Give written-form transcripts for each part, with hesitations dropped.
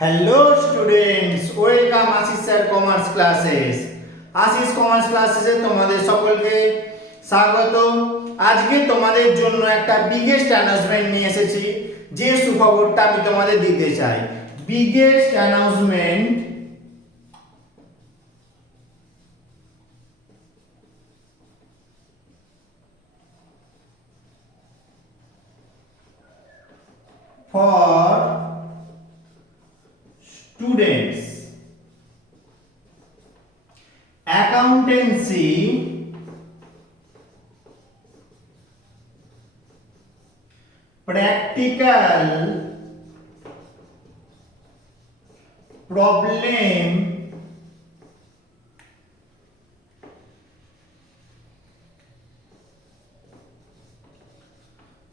Hello students, welcome Ashis sir commerce classes. Ashis commerce ক্লাসেসে তোমাদের সকলকে স্বাগত। আজকে তোমাদের জন্য একটা বিগেস্ট অ্যানাউন্সমেন্ট নিয়ে এসেছি, যে সুখবরটা আমি তোমাদের দিতে চাই। Biggest announcement for students, accountancy practical problem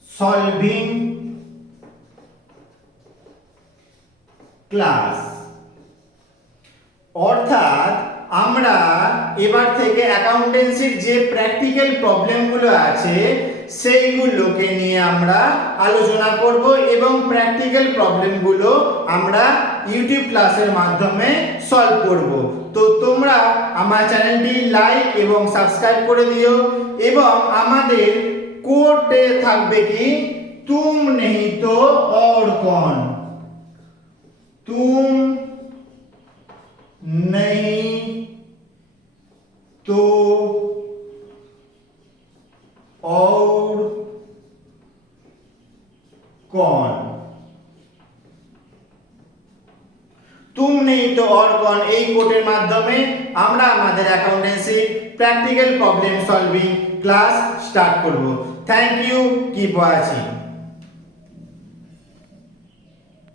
solving class. অর্থাৎ আমরা এবার থেকে অ্যাকাউন্টেন্সির যে প্র্যাকটিক্যাল প্রবলেমগুলো আছে সেইগুলোকে নিয়ে আমরা আলোচনা করব এবং প্র্যাকটিক্যাল প্রবলেমগুলো আমরা ইউটিউব ক্লাসের মাধ্যমে সলভ করব। তো তোমরা আমার চ্যানেলটি লাইক এবং সাবস্ক্রাইব করে দিও এবং আমাদের কোডে থাকবে কি তুম নেই তো और कौन, तुम नहीं तो और कौन, तुम नहीं तो और कौन এই কোডের মাধ্যমে আমরা আমাদের accountancy practical problem solving class start করব। Thank you, keep watching.